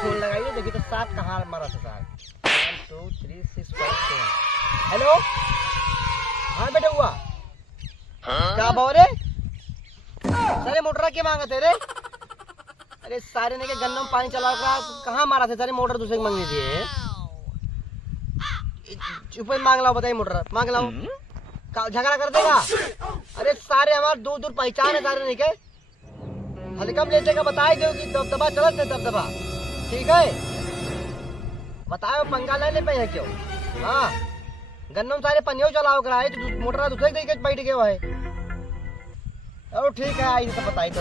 Phone लगाइए देखिए तो 7 कहाँ मारा था साहब। 1 2 3 6 5 7। हेलो हाँ बेटा हुआ क्या बोल रे सारे मोटर के मांगे थे रे। अरे सारे ने के गन्नों में पानी चला कहाँ मारा थे सारे मोटर दूसरे मांगने दिए। चुप मांग लाओ बताइए मोटर मांग लाओ झगड़ा कर देगा। अरे सारे हमारे दूर दूर पहचान है सारे नहीं के हल्का में लेते का बताए दो कि दबदबा चलत है दबदबा ठीक है बताओ पंगा लेने पे है क्यों। हाँ गन्नों में सारे पनियों चलाओ कराए तो मोटर दूसरे देखे बैठ गए है। और ठीक है आई तो बताई तो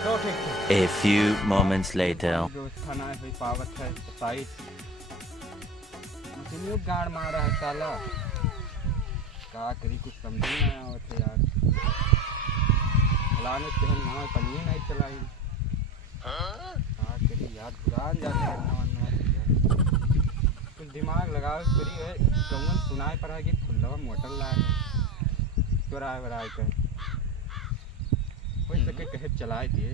ठीक ठीक। A few moments later. थाना है पावत है साइड मुझे गाड़ मारा है साला का करी कुछ समझ नहीं आवत है यार। फलाने पहन ना पनिए नहीं चलाई का करी यार पुरान जाता है नवा कुछ दिमाग लगाओ पूरी है कौन सुनाई पर है कि फुल्लवा मोटर लाए चुराए वराए के कोई सके कहे चलाए दिए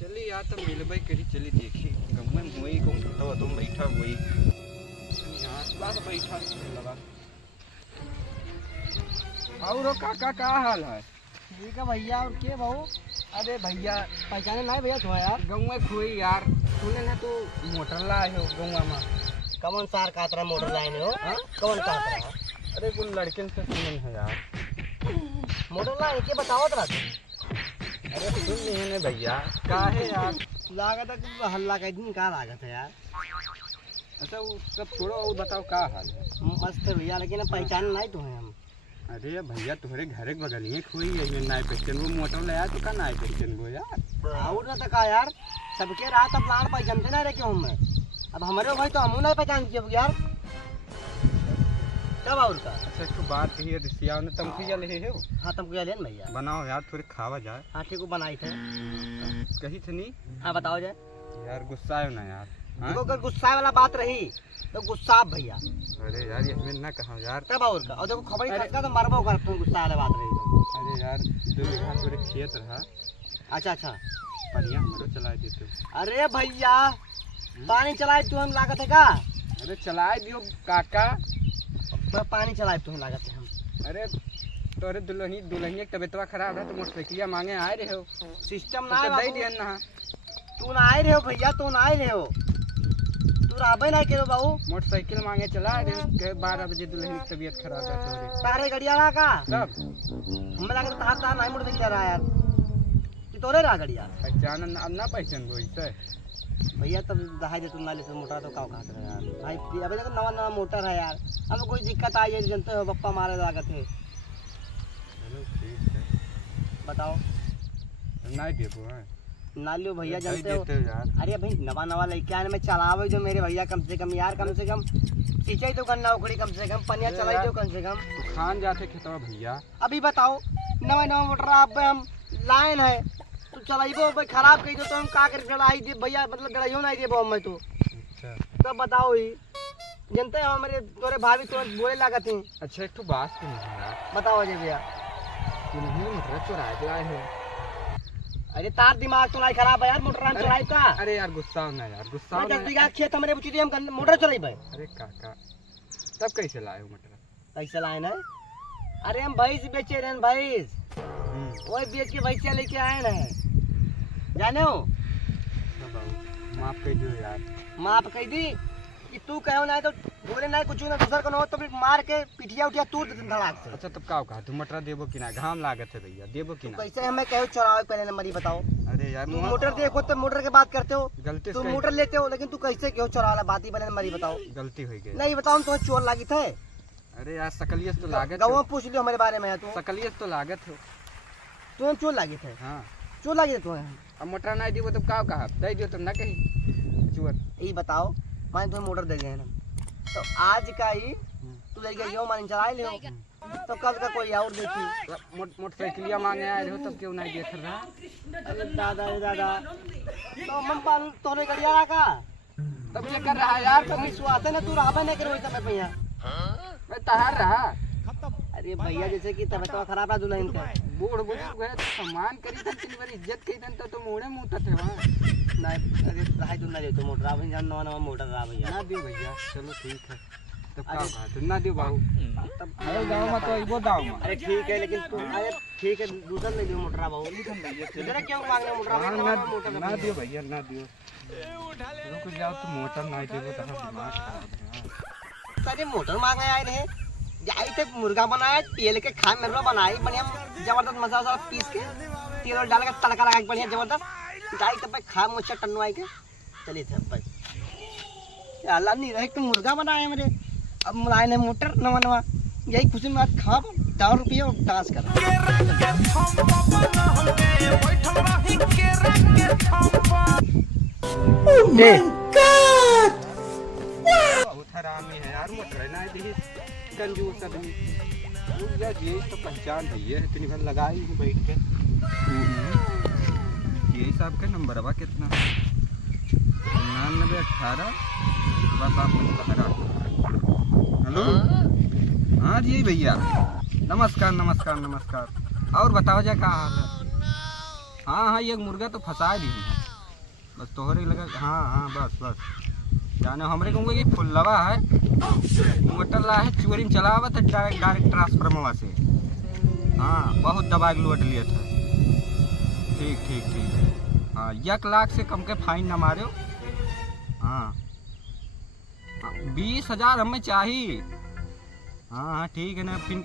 चली यार तो मिलबे करी चली देखी गमन हुई कौन तो तुम बैठा हुई यहाँ पास बैठा लगा और काका का हाल है। ठीक है भैया और के बहू। अरे भैया पहचाने नहीं भैया तो यार गाँव में खोई यार सुने ना तू मोटर लाए हो गाँव में कौन सार कातरा मोटर लाइन हो कौन कातरा। अरे कुल लड़के से सुन है यार मोटर लाइन के बताओ तरा तू। अरे सुन नहीं है भैया का है यार लागत है हल्ला का दिन का लागत है यार। अच्छा वो सब छोड़ो और बताओ का हाल है। मस्त है भैया लेकिन पहचान नहीं तो है हम। अरे भैया तुम्हारे घर के बगल में खोई है नाई पेशन वो मोटर लाया तो का नाई पेशन वो यार और ना तो का यार सबके रात अब लाड़ पहचानते ना रे क्यों मैं अब हमारे भाई तो हम नहीं पहचान किए यार कब और का। अच्छा एक बात कही रिसिया ने तुम खिया ले हो। हाँ तुमको ले भैया बनाओ यार थोड़ी खावा जाए। हाँ ठीक वो बनाई थे कही थी नहीं। हाँ बताओ जाए यार गुस्सा है ना यार देखो अगर गुस्सा वाला बात रही तो गुस्सा भैया। अरे यार ये हमें ना कहा यार तब और का और देखो खबर का तो मरबो कर तुम गुस्सा वाला बात रही तो। अरे यार 2 बीघा थोड़े खेत रहा। अच्छा अच्छा बढ़िया हमरो चलाए देते। अरे भैया पानी चलाए तू हम लागत है का। अरे चलाए दियो काका पानी चलाए तू लागत है हम। अरे तोरे दुल्हनी की तबीयतवा खराब है तो मोटरसाइकिल मांगे आए रहे हो सिस्टम ना तो दे दियन ना तू ना आए रहे हो भैया तू ना आए रहे हो तू राबे ना करो बाबू मोटरसाइकिल मांगे चला रहे के 12 बजे दुल्हनी की तबीयत खराब है तोरे तारे गड़िया रहा का तब हम लगा तो हाथ नहीं मोटरसाइकिल रहा यार कि तोरे रहा गड़िया पहचान ना पहचान गई से भैया तब दहाई दे तू ना ले तो मोटर तो का खाते यार भाई अबे तो नवा नवा मोटर है यार अब कोई दिक्कत आई है जनते हो पप्पा मारे लागत है। चलो ठीक है बताओ नहीं देबो है ना लियो भैया जानते हो यार। अरे भाई नवा नवा लेके आने में चलावे जो मेरे भैया कम से कम सिंचाई तो करना उखड़ी कम से कम पनिया चलाई दो कम से कम खान जाते खेतवा भैया। अभी बताओ नवा नवा मोटर आप हम लाइन है तू चलाइबो भाई खराब कही दो तो हम का कर गड़ाई दे भैया मतलब गड़ाइयो नहीं देबो हम तो। अच्छा तब बताओ ही जनते हो हमारे तोरे भाभी तो बोले लागत है। अच्छा एक तो बात सुन यार बताओ अजय भैया तुम्हें मोटर चुराए लाए हो। अरे तार दिमाग तो नहीं खराब है यार मोटर हम चलाई का। अरे यार गुस्सा ना यार गुस्सा मैं 10 बीघा खेत हमारे बुची हम मोटर चलाई भाई। अरे काका तब कैसे लाए हो मोटर कैसे लाए ना अरे हम भैंस बेचे रहे भैंस वही बेच के भैंसिया लेके आए ना जाने हो माफ कर दो यार माफ कही दी कि तू कहो ना तो बोले ना कुछ ना दूसर को न हो तो फिर मार के पिठिया उठिया तोड़ देते धड़ाक से। अच्छा तब का कहा तू मटर देबो कि ना घाम लागत है भैया देबो कि ना कैसे हमें कहो चौराहे पहले नंबर ही बताओ। अरे यार तू मोटर देखो तो मोटर की बात करते हो गलती तू से मोटर लेते हो लेकिन तू कैसे कहो चौराहा बात ही पहले नंबर ही बताओ। गलती हो गई नहीं बताओ तो चोर लागी थे। अरे यार सकलियत तो लागत गाँव में पूछ लियो हमारे बारे में तू सकलियत तो लागत हो तू चोर लागी थे। हाँ चोर लागी थे तू अब मोटर नहीं दियो तब का कहा दे दियो तब ना कही चोर यही बताओ मान तुम्हें मोटर दे गए ना तो आज का ही तू लेके यो मान चला ले तो कल का कोई और देखी मोटरसाइकिलिया मांगे आए हो तब क्यों नहीं देख रहा। अरे दादा तो हम पाल तोरे गड़िया का तब ये कर रहा यार तो विश्वास है ना तू रहा नहीं करो समय भैया मैं तहार रहा। अरे भैया जैसे कि तबियत खराब रहा दुल्हन का बूढ़ बुजुर्ग है तो सम्मान करी तब तीन बार इज्जत करी तो मुड़े मुंह थे वहाँ नहीं अरे रहा दूर ना दे तो मोटर आप जान नवा मोटर रहा भैया ना दियो भैया चलो ठीक है तब अरे- का बात है, ना दियो बाबू तब अरे गाँव में तो इबो दाव में अरे ठीक है लेकिन तुम अरे ठीक है दूसरा ले लो मोटर बाबू इधर क्यों मांगने मोटर हाँ, नवा मोटर ना दियो भैया ना दियो रुक जाओ तो मोटर ना देबो तो दिमाग खराब है। सारे मोटर मांगने आए रहे जाई थे मुर्गा बनाया तेल के खाए मेरे बनाई बढ़िया जबरदस्त मसाला पीस के तेल और डाल के तड़का लगा के बढ़िया जबरदस्त जाई तब खा मुझसे टन्नू आई के चलिए थे भाई अल्लाह नहीं रहे तुम मुर्गा बनाए मेरे अब मुलायम ने मोटर नवा नवा यही खुशी में आज खा 10 रुपये और डांस कर बहुत हरामी है यार मोटर है ना दी कंजूस आदमी रुक जा जी तो पहचान रही है इतनी बार लगाई हूँ बैठ के ये साहब का नंबर है कितना 9918 बस आप हेलो हाँ जी भैया नमस्कार नमस्कार नमस्कार और बताओ जा क्या हाल है हाँ हाँ ये मुर्गा तो फंसा दी है बस तोहरे लगा हाँ हाँ बस बस जाने हमरे कहूँगा कि फुल्लवा है मोटर ला है चोरी में चलावा था डायरेक्ट ट्रांसफार्मर से हाँ बहुत दबा के लौट लिया था ठीक ठीक ठीक हाँ 1 लाख से कम के फाइन ना मारो हाँ 20,000 हमें चाहिए हाँ हाँ ठीक है ना फिर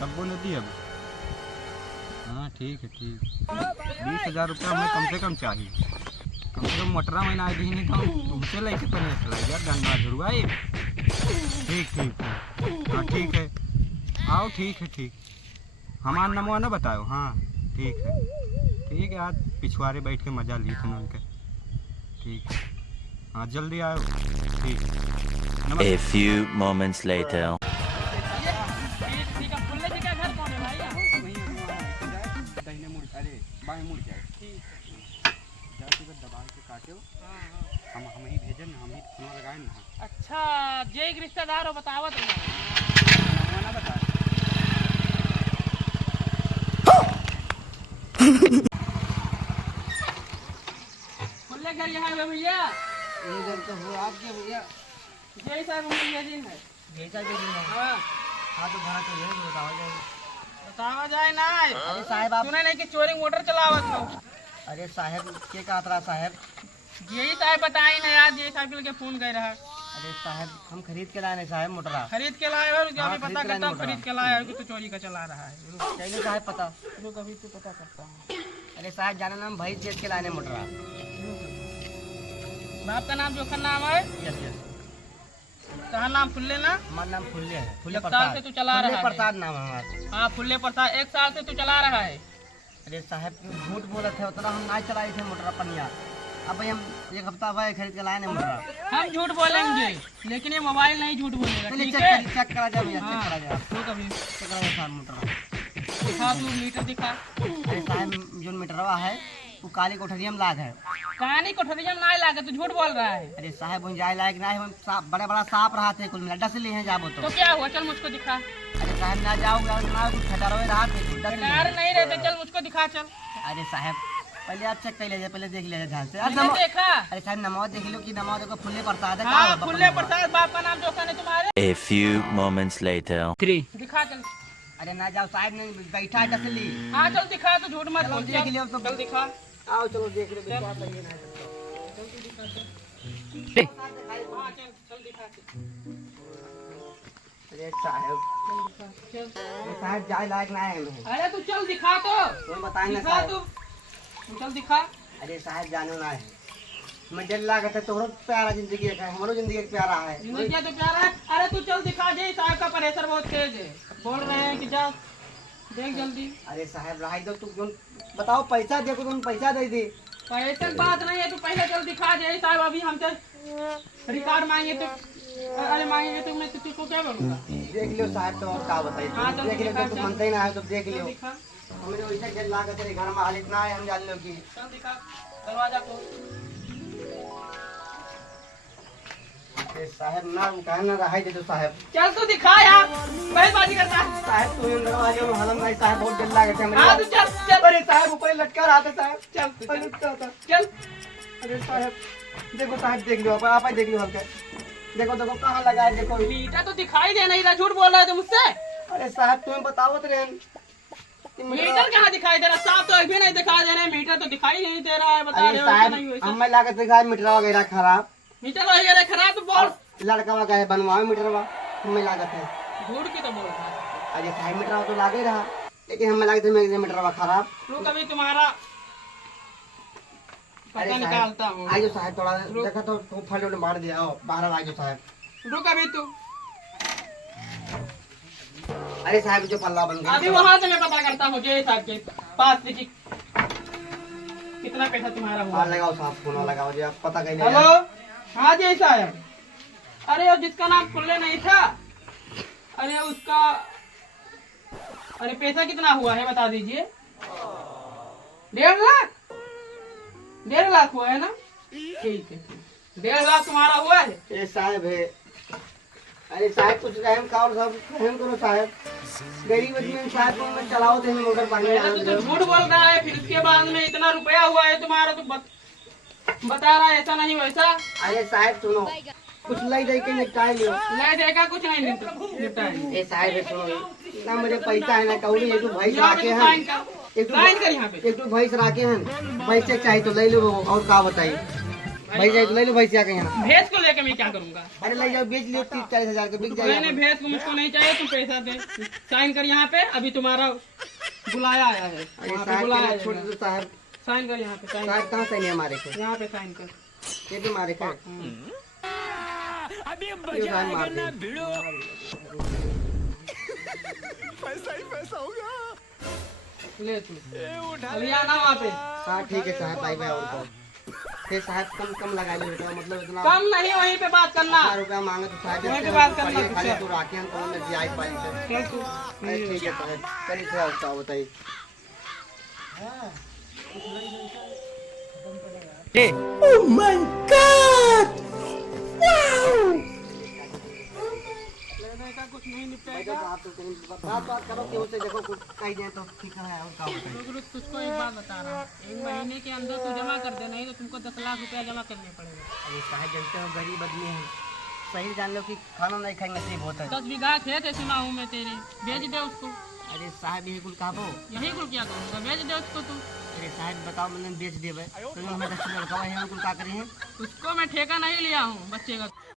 कब बोले दी अब हाँ ठीक है ठीक 20,000 रुपया हमें कम से कम चाहिए कम से कम मोटरा में ना दी नहीं तो तुमसे लेके तो नहीं चला यार गंदा झुरवाई ठीक ठीक हाँ ठीक है आओ ठीक है ठीक हमारा नमवा ना बताओ हाँ ठीक है आज पिछवाड़े बैठ के मजा ली थी उनके ठीक है हाँ जल्दी आओ ठीक A few moments later. दाहिने मुड़ अरे बाएं मुड़ जाए जाके दबा के काटो हम ही भेजन हम ही फोन लगाए ना अच्छा जे एक रिश्तेदार हो बतावत ना ना बता खुले घर यहाँ है भैया इधर तो हो आपके भैया जय साहब भैया जी है जैसा भी नहीं है हाँ हाँ तो घर तो यही बताओ जाए बतावा जाए ना अरे साहब आप सुने नहीं कि चोरी मोटर चलावत हो अरे साहब के कहा था साहब यही साहब बताई ना यार जय साहब के फोन गए रहा अरे साहब हम खरीद के लाए साहब मोटरा खरीद के लाए हो रुक हाँ, अभी पता खरीद के करता हूँ लाए खरीद के लाया हो कि तू चोरी का चला रहा है चलिए साहब पता रुक अभी तू पता करता हूँ अरे साहब जाना नाम भाई चेत के लाने मोटरा बाप का नाम जोखन नाम है यस यस कहा नाम फुल्ले ना हमारा नाम फुल्ले है फुल्ले एक साल प्रसाद से तू चला फुल्ले रहा है। प्रसाद नाम है हमारा हाँ फुल्ले प्रसाद 1 साल से तू चला रहा है अरे साहब झूठ बोले थे उतना हम ना चलाए थे मोटरा पनिया अब भाई हम 1 हफ्ता भाई खरीद के लाए मोटरा हम झूठ बोलेंगे लेकिन ये मोबाइल नहीं झूठ बोलेगा चलिए ठीक है चेक करा जाए भैया चेक हाँ, करा जाए रुक अभी चेक करा जाए साहब मोटरा दिखा तू मीटर दिखा अरे साहब जो मीटरवा है वो काली कोठरिया में लाग है कहानी कोठरिया में नहीं लागे तू झूठ बोल रहा है अरे साहब वहीं जाए लायक ना है हम बड़ा बड़ा सांप रहा थे कुल मिला 10 लिए हैं जाबो तो तो क्या हुआ चल मुझको दिखा अरे साहब ना जाऊंगा ना कुछ खटारोए रहा थे 10 लिए यार हैं। नहीं रहते चल मुझको दिखा चल अरे साहब पहले आप चेक कर लीजिए पहले देख लीजिए ध्यान से मैंने देखा अरे साहब नमाज देख लो कि नमाज को फुल्ले प्रसाद है हाँ फुल्ले प्रसाद बाप का नाम जोखन है तुम्हारे A few moments later. दिखा चल अरे ना जाओ साहब ने बैठा है 10 ली हाँ चल दिखा तो झूठ मत चलो बोल देख लियो तो चल दिखा आओ चलो देख लो क्या सही है ना हाँ चल चल दिखा चल अरे साहब चल अरे साहब जाए लायक ना है हम अरे तू चल दिखा तो तुम बताएं ना दिखा साहब तू चल दिखा अरे साहब जानो ना है मैं जल लागत है तोहरो प्यारा जिंदगी है हमारो जिंदगी एक प्यारा है जिंदगी तो प्यारा है अरे तू चल दिखा जय साहब का प्रेशर बहुत तेज है बोल रहे हैं कि जा देख जल्दी अरे साहब रहा दो तू जो बताओ पैसा देखो तुम पैसा दे दे पैसे की बात नहीं है तू पहले चल दिखा जय साहब अभी हमसे रिकॉर्ड मांगे तो अरे मांगेंगे तो मैं तुझको क्या बोलूँगा देख लियो साहब तो और क्या बताइए हाँ, चल देख लियो दिखा, तो चल। मनते ही ना है तो देख लियो दिखा हमें तो वैसे जल लागत है घर में हाल इतना है हम जान लो कि चल दिखा दरवाजा खोल अरे साहब ना कहना रहा दे दो साहब चल तू दिखा यार बहसबाजी करता है साहब तू इन दरवाजे में हलम नहीं साहब बहुत जल लागत है हाँ तू मेरे चल चल अरे साहब ऊपर लटका रहा था साहब चल तू लटका था चल अरे साहब देखो साहब, देख लो आप ही देख लो हल्के, देखो देखो कहाँ लगा है, देखो। मीटर तो दिखाई दे नहीं रहा, झूठ बोल रहा है तुम मुझसे। अरे साहब तुम्हें बताओ तो रहन मीटर कहाँ दिखाई दे रहा? साफ तो अभी नहीं दिखाई दे रहा है, मीटर तो दिखाई नहीं दे रहा है। बता अरे रहे हो साहब नहीं वैसा? हमें लागत दिखा मीटर वगैरह खराब, मीटर वगैरह खराब तो बोल। लड़का वगैरह है बनवा मीटर हमें लागत है। झूठ की तो बोल रहा है। अरे साहब मीटर तो लागे रहा, लेकिन हमें लागत है मीटर खराब। रुक अभी तुम्हारा पता निकालता हूँ। आइयो साहब थोड़ा देखा तो फल उल मार दिया, बाहर आइयो साहब। रुक अभी तू, अरे साहब जो पल्ला बन गया, अभी वहाँ से मैं पता करता हूँ जय साहब के पास से कि कितना पैसा तुम्हारा हुआ। हाँ लगाओ साहब, फोन लगाओ जी, आप पता कहीं हेलो, हाँ जय साहब। अरे वो जिसका नाम खुले नहीं था, अरे उसका, अरे पैसा कितना हुआ है बता दीजिए। 1.5 लाख, 1.5 लाख हुआ है ना? ठीक है, 1.5 लाख तुम्हारा हुआ है। ये साहब है। अरे साहब कुछ रहम खाओ, सब रहम करो साहब, गरीब आदमी साहब को मैं चलाओ थे मोटर पानी पहले तो झूठ बोल रहा है, फिर उसके बाद में इतना रुपया हुआ है तुम्हारा तो बता रहा है ऐसा नहीं वैसा। अरे साहब सुनो, कुछ लाई दे के निपटा लियो। नहीं देगा कुछ नहीं निपटाएंगे। ए साहब सुनो, ना मेरे पैसा है ना कौड़ी, एक भैंस यहाँ पे राखे तो हैं, साइन कर, साइन कर यहाँ पे। एक भैंस राखे हैं, पैसे चाहिए तो ले लो, और का बताइए, भैंस चाहिए तो ले लो, भैंस आके यहाँ। भैंस को लेकर मैं क्या करूँगा? अरे ले जाओ, बेच लियो, 30-40 हजार के बिक मैंने जाएगा। भैंस को मुझको नहीं चाहिए, तुम पैसा दे, साइन कर यहाँ पे। अभी तुम्हारा बुलाया आया है, अरे वहाँ पे साहब बुलाया पहले छोड़ है। दो साहब, साइन कर यहाँ पे, साइन साहब कहाँ से नहीं हमारे को, यहाँ पे साइन कर। ये भी मारे का, ये साहब मार दे। ले तू अभी आना वहाँ पे। हाँ ठीक है साहब, बाय बाय। और को फिर साहब कम लगा लो बेटा, मतलब इतना कम नहीं, वहीं पे बात करना। 1000 रुपया मांगे तो साहब वहीं पे बात करना खाली तुझसे। तो राखे हम कौन में जाए पाई से। चल तू। अरे ठीक है साहब, चलिए थोड़ा उसका बताइए। लेने का कुछ नहीं भाई निपटेगा। साहब तो कहीं बात करो कि उसे देखो कुछ कहीं जाए तो ठीक है, और का बताइए। रुक रुक, तुझको एक बात बता रहा हूँ, 1 महीने के अंदर तू जमा कर दे, नहीं तो तुमको 10 लाख रुपया जमा करने पड़ेगा। अरे साहब जानते हो गरीब आदमी है, सही जान लो कि खाना नहीं खाएंगे नसीब होता है। 10 बीघा खेत है सुना हूँ मैं तेरे, बेच दे उसको। अरे साहब यही कुल कहा, यही कुल क्या करूँगा, बेच दे उसको तू। अरे साहब बताओ, मैंने बेच देवे तो मैं 10 लड़का है कुल का करें। उसको मैं ठेका नहीं लिया हूँ बच्चे का।